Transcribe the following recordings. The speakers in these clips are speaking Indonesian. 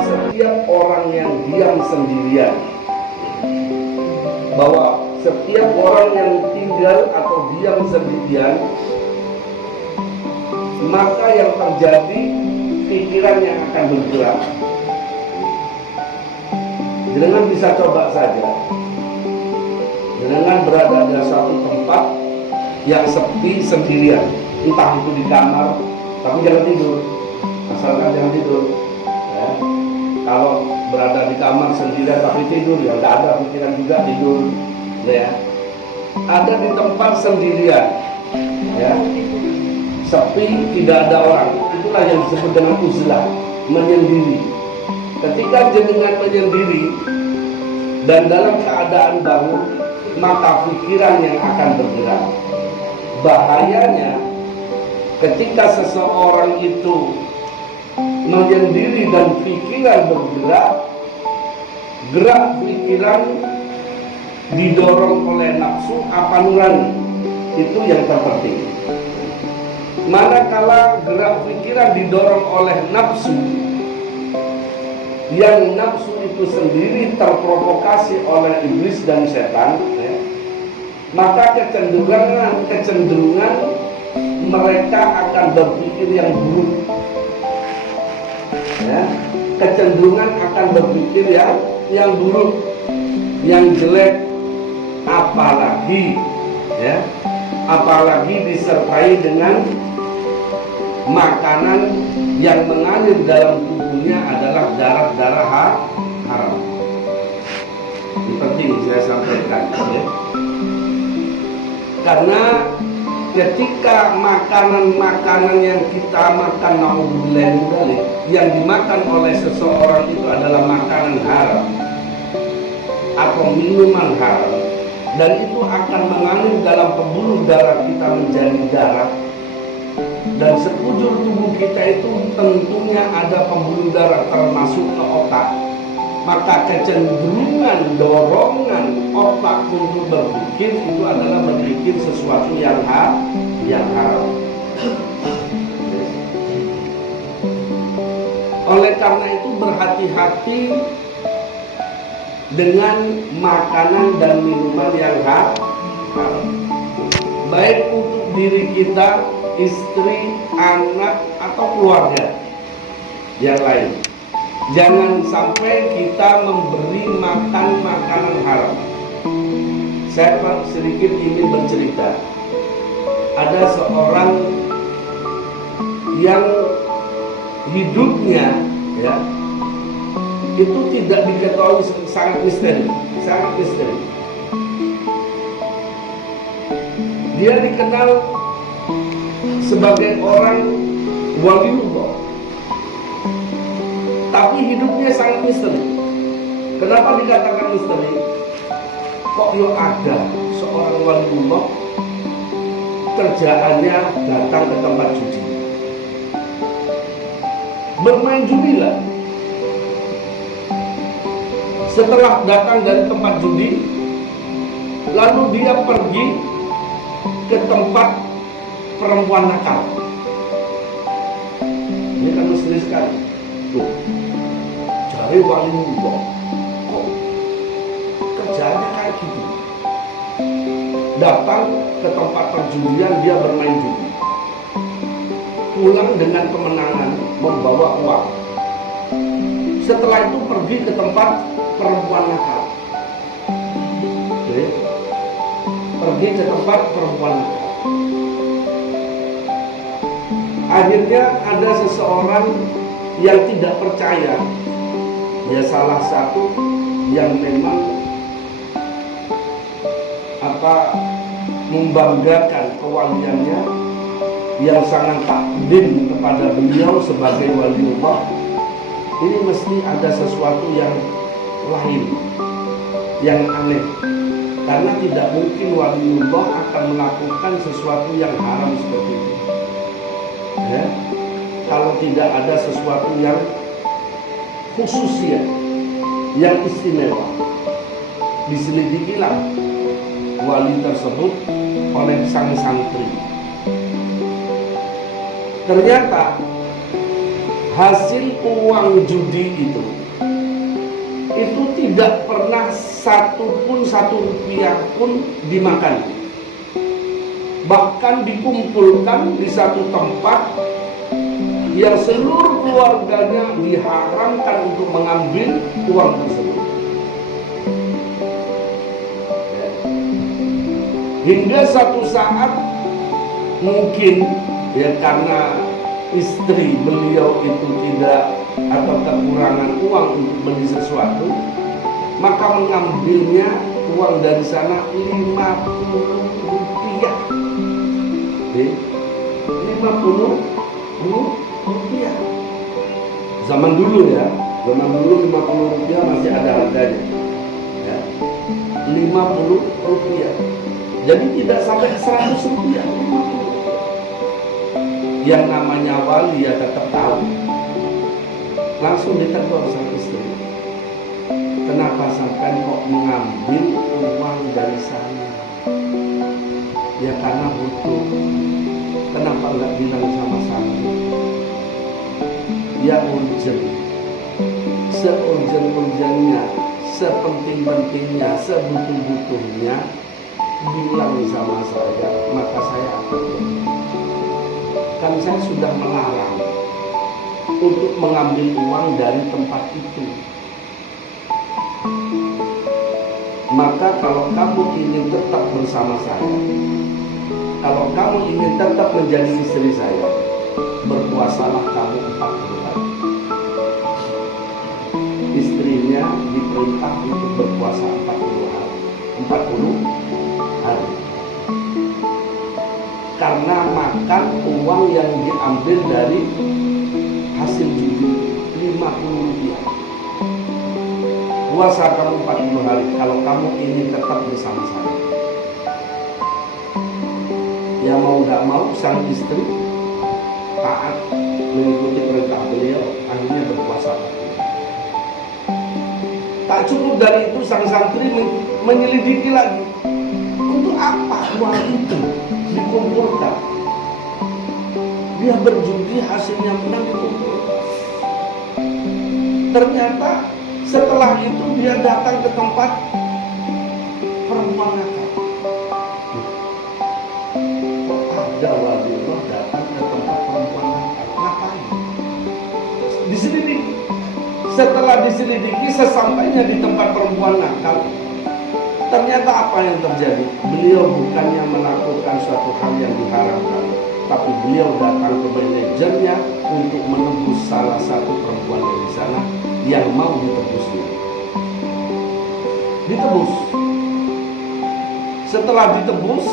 bahwa setiap orang yang diam sendirian, bahwa setiap orang yang tinggal atau diam sendirian, maka yang terjadi pikiran yang akan bergerak. Jenengan bisa coba saja, jenengan berada di suatu tempat yang sepi sendirian, entah itu di kamar, tapi jangan tidur, asalkan jangan tidur. Ya. Kalau berada di kamar sendirian tapi tidur, ya nggak ada pikiran juga, tidur. Ya. Ada di tempat sendirian, ya, sepi, tidak ada orang, itulah yang disebut dengan uzlah, menyendiri. Ketika jenengan menyendiri dan dalam keadaan bangun, maka pikiran yang akan bergerak. Bahayanya ketika seseorang itu menyendiri dan pikiran bergerak, gerak pikiran didorong oleh nafsu apa nurani, itu yang terpenting. Manakala gerak pikiran didorong oleh nafsu, yang nafsu itu sendiri terprovokasi oleh iblis dan setan, ya, maka kecenderungan mereka akan berpikir yang buruk, ya, kecenderungan akan berpikir yang buruk, yang jelek, apalagi disertai dengan makanan yang mengalir dalam tubuhnya adalah darah-darah haram. Ini penting saya sampaikan, ya. Karena ketika makanan-makanan yang kita makan, naudzubillah, yang dimakan oleh seseorang itu adalah makanan haram atau minuman haram, dan itu akan mengalir dalam pembuluh darah kita menjadi darah. Dan sekujur tubuh kita itu tentunya ada pembuluh darah termasuk ke otak. Maka kecenderungan dorongan otak untuk berpikir itu adalah berpikir sesuatu yang haram. Oleh karena itu berhati-hati dengan makanan dan minuman yang haram, baik untuk diri kita, istri, anak, atau keluarga yang lain. Jangan sampai kita memberi makan makanan haram. Saya sedikit ingin bercerita. Ada seorang yang hidupnya, ya, itu tidak diketahui, sangat misteri. Dia dikenal sebagai orang waliullah, tapi hidupnya sangat misteri. Kenapa dikatakan misteri? Kok ada seorang waliullah kerjaannya datang ke tempat judi, bermain judi lah. Setelah datang dari tempat judi, lalu dia pergi ke tempat perempuan nakal. Ini kan misteri sekali. Tuh, cari waliullah, kok kerjanya kayak gitu? Datang ke tempat perjudian, dia bermain judi, pulang dengan kemenangan, membawa uang. Setelah itu pergi ke tempat perempuan nakal. Oke. Pergi ke tempat perempuan nakal. Akhirnya ada seseorang yang tidak percaya, ya, salah satu yang memang membanggakan kewaliannya, yang sangat takdim kepada beliau sebagai waliullah. Ini mesti ada sesuatu yang lain, yang aneh, karena tidak mungkin waliullah akan melakukan sesuatu yang haram seperti itu, ya, kalau tidak ada sesuatu yang khusus, ya, yang istimewa. Diselidikilah wali tersebut oleh sang santri. Ternyata hasil uang judi itu tidak pernah satu rupiah pun dimakan, bahkan dikumpulkan di satu tempat yang seluruh keluarganya diharamkan untuk mengambil uang tersebut. Hingga satu saat mungkin ya karena istri beliau itu tidak atau kekurangan uang untuk beli sesuatu, maka mengambilnya uang dari sana 50 rupiah. 50 rupiah. Zaman dulu 50 rupiah masih ada harganya. Ya. 50 rupiah. Jadi tidak sampai 100 rupiah. Yang namanya wali ya tetap tahu. Langsung ditegur sama istri. Kenapa sampai kok mengambil uang dari sana? Ya karena butuh. Kenapa nggak bilang sama saya? Ya urgent. Se-urgent-urgentnya, sepenting-pentingnya, sebutuh-butuhnya, bilang sama saya, maka saya akan beri. Kan saya sudah melarang untuk mengambil uang dari tempat itu. Maka kalau kamu ingin tetap bersama saya, kalau kamu ingin tetap menjadi istri saya, berpuasalah kamu 40 hari. Istrinya diperintah untuk berpuasa 40 hari. 40 hari. Karena makan uang yang diambil dari hasil judi 50 rupiah. Puasa kamu 40 hari kalau kamu ingin tetap bersama saya. Ya mau gak mau sang istri taat mengikuti perintah beliau, akhirnya berpuasa 40 hari. Tak cukup dari itu, sang santri menyelidiki lagi. Untuk apa uang itu dikumpulkan? Dia berjudi, hasilnya menang, dikumpulkan. Ternyata setelah itu dia datang ke tempat perempuan nakal. Kok ada wali Allah datang ke tempat perempuan nakal? Ngapain? Diselidiki. Setelah diselidiki, sesampainya di tempat perempuan nakal, ternyata apa yang terjadi? Beliau bukannya melakukan suatu hal yang diharamkan, tapi beliau datang ke manajernya untuk menebus salah satu perempuan dari sana yang mau ditebusnya. Ditebus. Setelah ditebus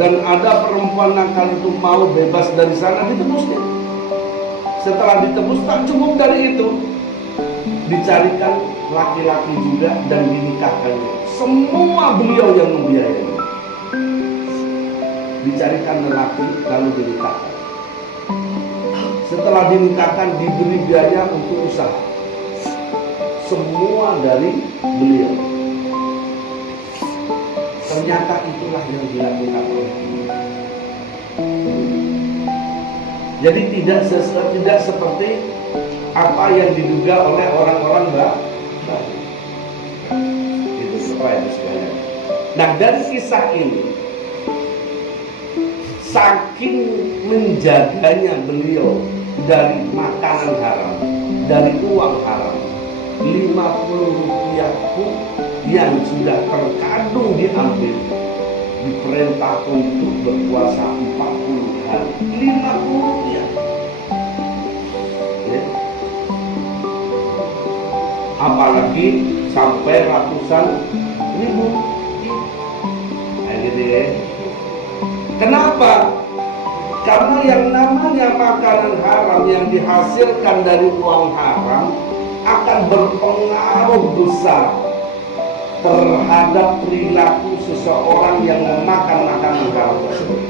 dan ada perempuan nakal itu mau bebas dari sana, ditebusnya. Setelah ditebus, tak cukup dari itu, dicarikan laki-laki juga dan dinikahkannya. Semua beliau yang membiayai. Dicarikan lelaki lalu dinikahkan. Setelah dinikahkan diberi biaya untuk usaha. Semua dari beliau. Ternyata itulah yang dilakukan oleh beliau. Jadi tidak seperti apa yang diduga oleh orang-orang baik. Itu supaya sekalian. Nah, dari kisah ini, saking menjaganya beliau dari makanan haram, dari uang haram, 50 rupiah pun yang sudah terkadung diambil, diperintah untuk berpuasa 40 hari. 50 rupiah. Ya. Apalagi sampai ratusan ribu. Nah, gitu ya. Kenapa? Karena yang namanya makanan haram yang dihasilkan dari uang haram akan berpengaruh besar terhadap perilaku seseorang yang memakan makanan haram tersebut.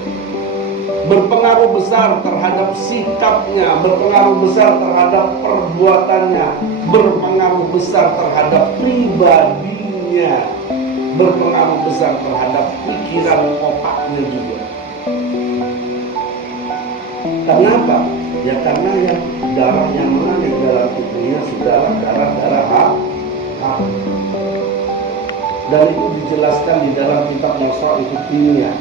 Berpengaruh besar terhadap sikapnya, berpengaruh besar terhadap perbuatannya, berpengaruh besar terhadap pribadinya, berpengaruh besar terhadap pikiran otaknya juga. Kenapa? Ya karena yang darah yang mengalir dalam tubuhnya sudahlah darah haram. Dan itu dijelaskan di dalam kitab Masailul Kimia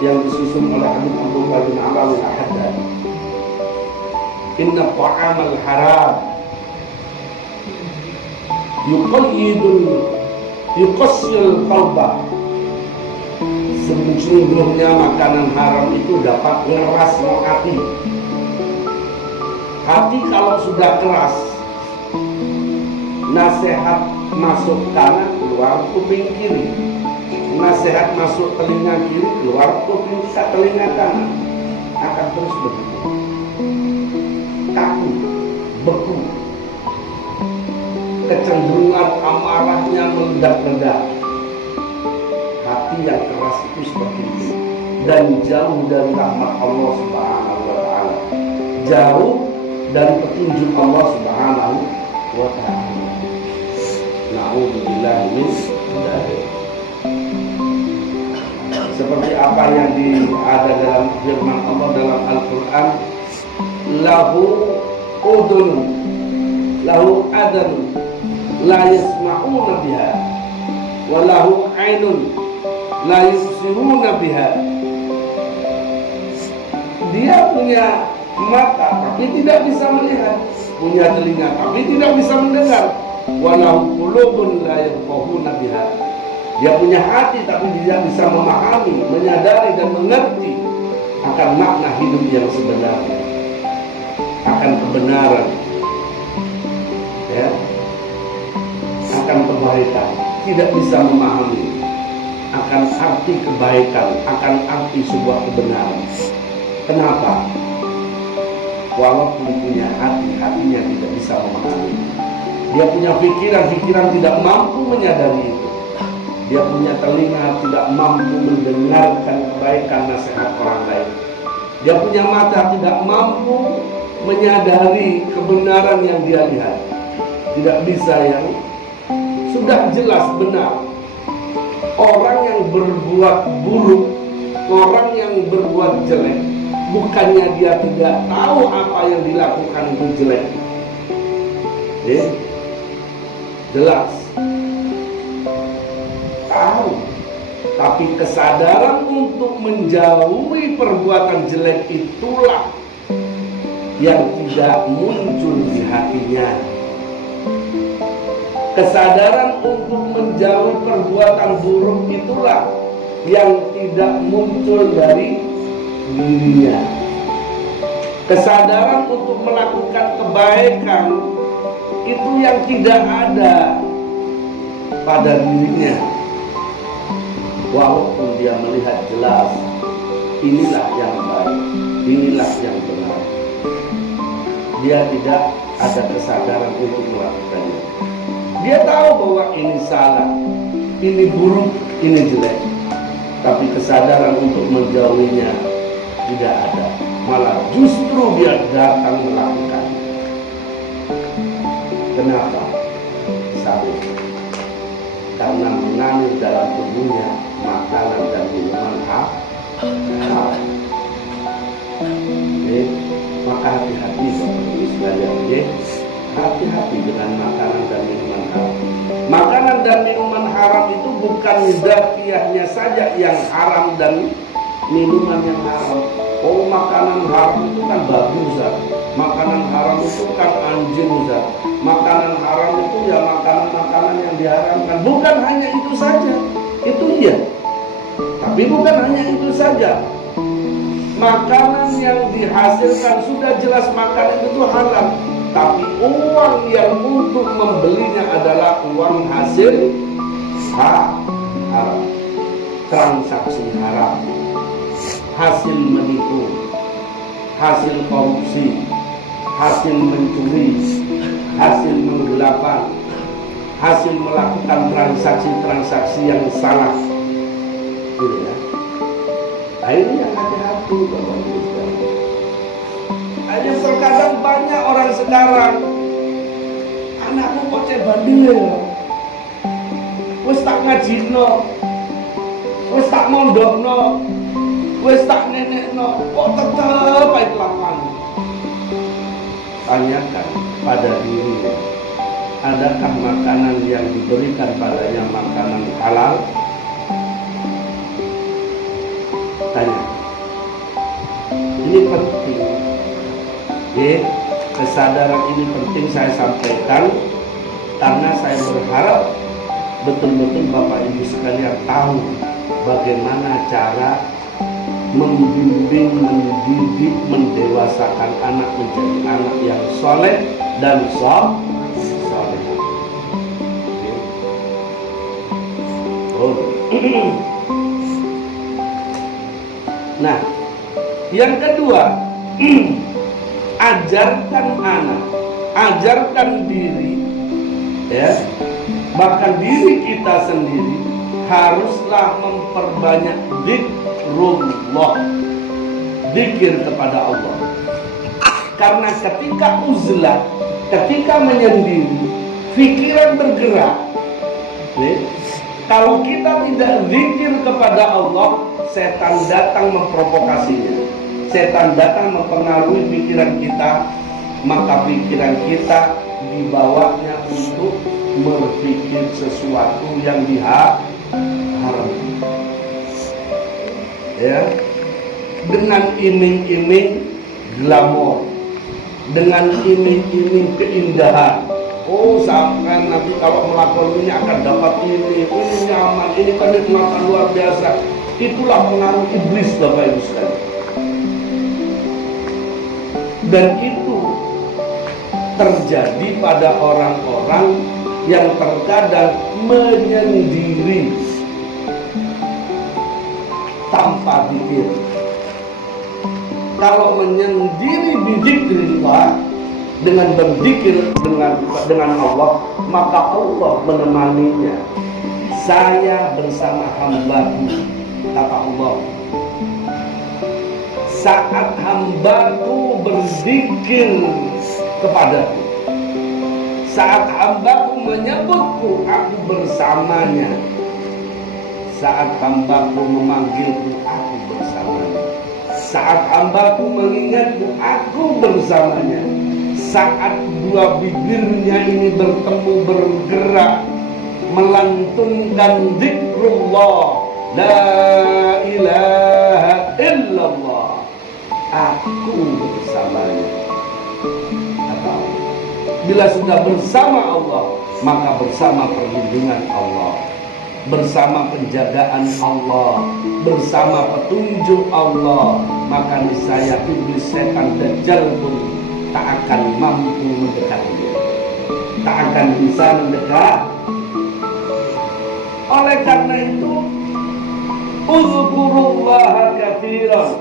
yang disusun oleh Habib Abdullah bin Alwi Al-Haddad. Inna ta'amal haram yuqassil qalbah. Sesungguhnya makanan haram itu dapat ngeras hati. Hati kalau sudah keras, nasihat masuk kanan keluar kuping kiri, nasihat masuk telinga kiri keluar kuping telinga kanan, akan terus begitu, kaku, beku, kecenderungan amarahnya meledak-ledak. Hati yang keras itu seperti itu, dan jauh dari rahmat Allah Subhanahu wa Ta'ala, jauh dari petunjuk Allah Subhanahu wa Ta'ala. Na'udzubillah min dzalik. Seperti apa yang ada dalam firman Allah dalam Al-Quran, lahu udhun lahu adan la yasma'una biha wa lahu ainun la yubsiruna biha. Dia punya mata tapi tidak bisa melihat, punya telinga tapi tidak bisa mendengar, walau qulubun la yafqahuna biha. Dia punya hati tapi tidak bisa memahami, menyadari dan mengerti akan makna hidup yang sebenarnya, akan kebenaran, ya, akan kebaikan, tidak bisa memahami akan arti kebaikan, akan arti sebuah kebenaran. Kenapa? Walaupun punya hati, hatinya tidak bisa memahami. Dia punya pikiran tidak mampu menyadari itu. Dia punya telinga tidak mampu mendengarkan kebaikan nasihat orang lain. Dia punya mata tidak mampu menyadari kebenaran yang dia lihat. Tidak bisa yang sudah jelas benar. Orang yang berbuat buruk, orang yang berbuat jelek, bukannya dia tidak tahu apa yang dilakukan itu jelek. Jelas tahu, tapi kesadaran untuk menjauhi perbuatan jelek itulah yang tidak muncul di hatinya. Kesadaran untuk menjauhi perbuatan buruk itulah yang tidak muncul dari dirinya. Kesadaran untuk melakukan kebaikan itu yang tidak ada pada dirinya. Walaupun dia melihat jelas, inilah yang baik, inilah yang benar, dia tidak ada kesadaran untuk melakukannya. Dia tahu bahwa ini salah, ini buruk, ini jelek, tapi kesadaran untuk menjauhinya tidak ada. Malah justru dia datang melakukan. Kenapa? Satu, karena mengalir dalam tubuhnya makanan dan minuman haram. Maka hati-hati Bapak-Ibu sekalian, hati-hati dengan makanan dan minuman haram. Makanan dan minuman haram itu bukan zatiahnya saja yang haram dan minuman yang haram. Oh, makanan haram itu kan babi Ustaz. Makanan haram itu kan anjing Ustaz. Makanan haram itu ya makanan-makanan yang diharamkan. Bukan hanya itu saja. Itu iya. Tapi bukan hanya itu saja. Makanan yang dihasilkan sudah jelas makanan itu haram. Tapi uang yang untuk membelinya adalah uang hasil haram. Transaksi haram, hasil menipu, hasil korupsi, hasil mencuri, hasil menggelapkan, hasil melakukan transaksi-transaksi yang salah, gitu ya. Nah, ini yang hati-hati Bapak-Ibu sekalian. Hanya terkadang banyak orang sekarang, anakku kok cek bandel ya, wis tak ngajino, wis tak mondokno, wes tak nenekno, kok tetep ae kelakuan. Tanyakan pada diri, adakah makanan yang diberikan padanya makanan halal? Tanya. Ini penting. Kesadaran ini penting saya sampaikan karena saya berharap betul-betul Bapak Ibu sekalian tahu bagaimana cara membimbing, mendidik, mendewasakan anak menjadi anak yang soleh dan soleh. Nah, yang kedua, ajarkan anak, ajarkan diri, ya, bahkan diri kita sendiri haruslah memperbanyak zikrullah, zikir kepada Allah. Karena ketika uzlah, ketika menyendiri, pikiran bergerak. Kalau kita tidak zikir kepada Allah, setan datang memprovokasinya. Setan datang mempengaruhi pikiran kita, maka pikiran kita dibawanya untuk berpikir sesuatu yang diharam. Ya, dengan iming-iming glamor, dengan iming-iming keindahan. Oh, sampai nanti kalau melakukan ini akan dapat ini nyaman, ini kenikmatan luar biasa. Itulah pengaruh iblis, Bapak Ibu sekalian. Dan itu terjadi pada orang-orang yang terkadang menyendiri tanpa pikir. Kalau menyendiri bizikrillah, dengan berzikir dengan Allah, maka Allah menemaninya. Saya bersama hamba-Ku, kata Allah. Saat hamba-Ku berzikir kepadaku, saat hamba-Ku menyebutku, aku bersamanya. Saat hamba-Ku memanggilku, aku bersamanya. Saat hamba-Ku mengingatku, aku bersamanya. Saat dua bibirnya ini bertemu, bergerak, melantunkan zikrullah, la ilaha illallah, aku bersamanya. Atau bila sudah bersama Allah, maka bersama perlindungan Allah, bersama penjagaan Allah, bersama petunjuk Allah, maka niscaya iblis, setan, dajjal pun tak akan mampu mendekati, tak akan bisa mendekat. Oleh karena itu, uzkurullaha katsiran,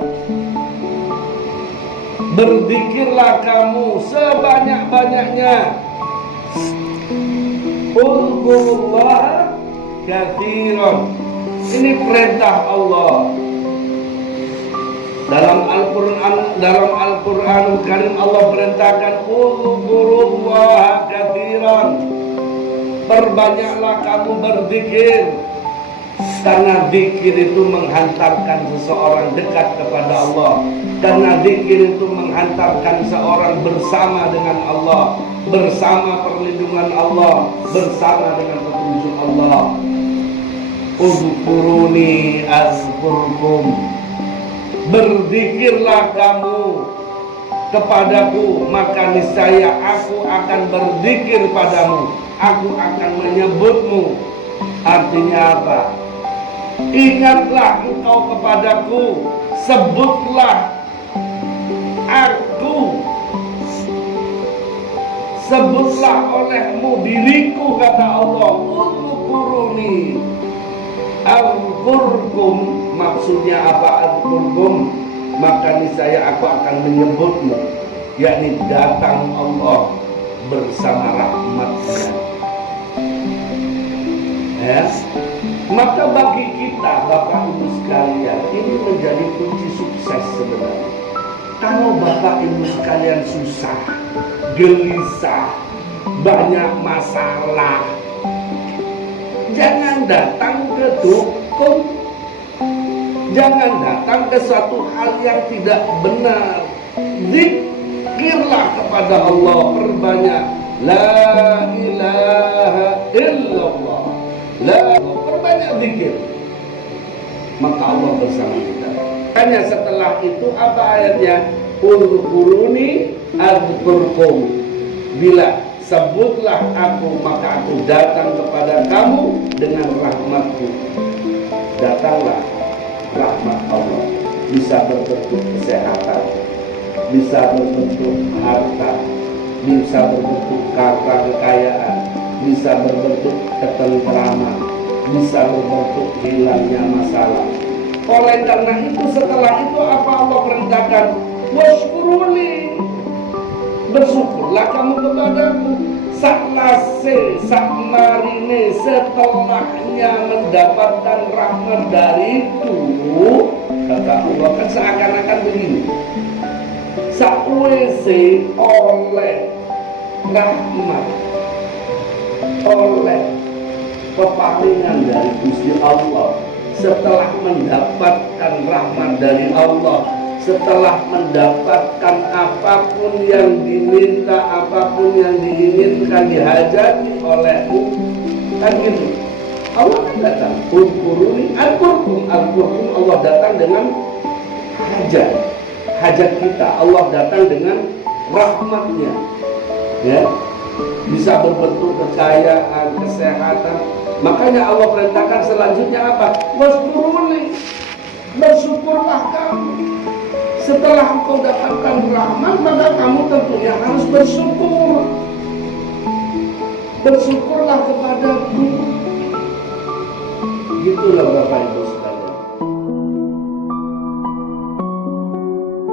berzikirlah kamu sebanyak-banyaknya. Uzkurullaha katsiran, ini perintah Allah. Dalam Al-Qur'anul Karim Allah perintahkan uzkurullaha katsiran, perbanyaklah kamu berzikir, karena zikir itu menghantarkan seseorang dekat kepada Allah, karena zikir itu menghantarkan seorang bersama dengan Allah, bersama perlindungan Allah, bersama dengan petunjuk Allah. Uzkuruni azkurkum, berzikirlah kamu kepadaku, maka niscaya aku akan berzikir padamu, aku akan menyebutmu. Artinya apa? Ingatlah engkau kepadaku, sebutlah aku, sebutlah olehmu diriku, kata Allah. Uzkuruni azkurkum, maksudnya apa azkurkum? Maka niscaya aku akan menyebutmu, yakni datang Allah bersama rahmatnya. Ya, maka bagi kita, Bapak Ibu sekalian, ini menjadi kunci sukses sebenarnya. Kalau Bapak Ibu sekalian susah, gelisah, banyak masalah, jangan datang ke dukun, Jangan datang ke suatu hal yang tidak benar. Zikirlah kepada Allah, perbanyak la ilaha illallah, perbanyak zikir, maka Allah bersama kita. Hanya setelah itu apa ayatnya? Udhkuruni adzkurkum. Bila sebutlah aku, maka aku datang kepada kamu dengan rahmatku. Datanglah rahmat Allah, bisa berbentuk kesehatan, bisa berbentuk harta, bisa berbentuk harta kekayaan, bisa berbentuk ketentraman, bisa berbentuk hilangnya masalah. Oleh karena itu, setelah itu apa Allah perintahkan? Washkuruni, bersyukurlah kamu kepadaku. Saklase, sakmarine, setelahnya mendapatkan rahmat dariku, kata Allah, kan seakan-akan begini. Sakwese oleh rahmat, oleh peparingan dari Gusti Allah, setelah mendapatkan rahmat dari Allah, setelah mendapatkan apapun yang diminta, apapun yang diinginkan, dihajati olehmu, kan gitu. Allah kan datang, udhkuruni adzkurkum. Allah datang dengan hajat kita. Allah datang dengan rahmatnya, ya, bisa berbentuk kekayaan, kesehatan. Makanya Allah perintahkan selanjutnya apa? Washkuruni, bersyukurlah kamu. Setelah engkau dapatkan rahmat, maka kamu tentunya harus bersyukur. Bersyukurlah kepadaku. Gitulah Bapak Ibu.